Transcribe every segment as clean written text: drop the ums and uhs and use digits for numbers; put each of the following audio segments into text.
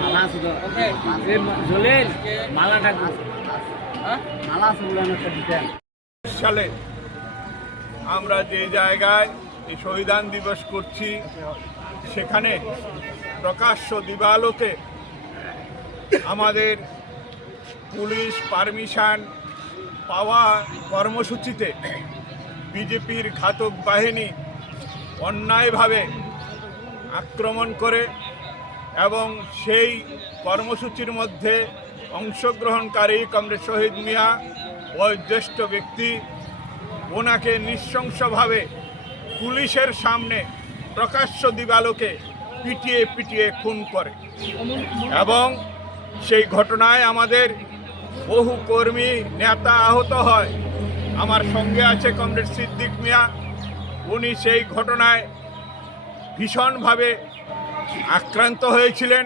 মালা আছে তো জলের মালাটা মালা আছে বলে একটা দিতেন সালে আমরা যে জায়গায় এই শহীদান দিবস করছি সেখানে প্রকাশ্য দিবালোকে আমাদের পুলিশ পারমিশন পাওয়া কর্মসূচিতে বিজেপির ঘাতক বাহিনী অন্যায়ভাবে আক্রমণ করে এবং সেই কর্মসূচির মধ্যে অংশগ্রহণকারী কমরেড শহীদ মিয়া বয়োজ্যেষ্ঠ ব্যক্তি ওনাকে নৃশংসভাবে পুলিশের সামনে প্রকাশ্য দিবালোকে পিটিয়ে পিটিয়ে খুন করে এবং সেই ঘটনায় আমাদের বহু কর্মী নেতা আহত হয়। আমার সঙ্গে আছে কমরেড সিদ্দিক মিয়া, উনি সেই ঘটনায় ভীষণভাবে আক্রান্ত হয়েছিলেন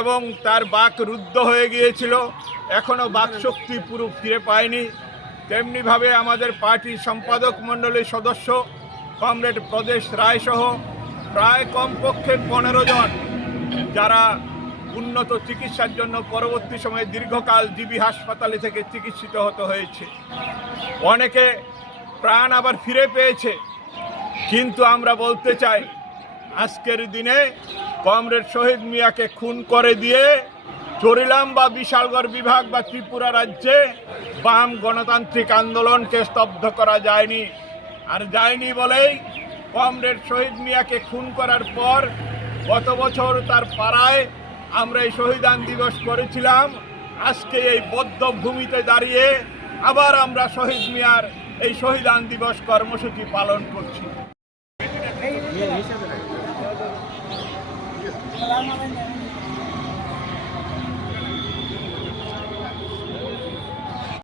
এবং তার বাক রুদ্ধ হয়ে গিয়েছিল, এখনও বাকশক্তি পুরো ফিরে পায়নি। তেমনিভাবে আমাদের পার্টির সম্পাদক মণ্ডলীর সদস্য কমরেড প্রদেশ রায় সহ প্রায় কমপক্ষে 15 জন যারা উন্নত চিকিৎসার জন্য পরবর্তী সময়ে দীর্ঘকাল জিবি হাসপাতালে থেকে চিকিৎসিত হতে হয়েছে। অনেকে প্রাণ আবার ফিরে পেয়েছে। কিন্তু আমরা বলতে চাই আজকের দিনে কমরেড শহীদ মিয়াকে খুন করে দিয়ে চরিলাম বা বিশালগড় বিভাগ বা ত্রিপুরা রাজ্যে বাম গণতান্ত্রিক আন্দোলনকে স্তব্ধ করা যায়নি। আর যায়নি বলেই কমরেড শহীদ মিয়াকে খুন করার পর গত বছর তার পাড়ায় আমরা এই শহীদান দিবস করেছিলাম। আজকে এই বদ্ধ ভূমিতে দাঁড়িয়ে আবার আমরা শহীদ মিয়ার এই শহীদান দিবস কর্মসূচি পালন করছি। এই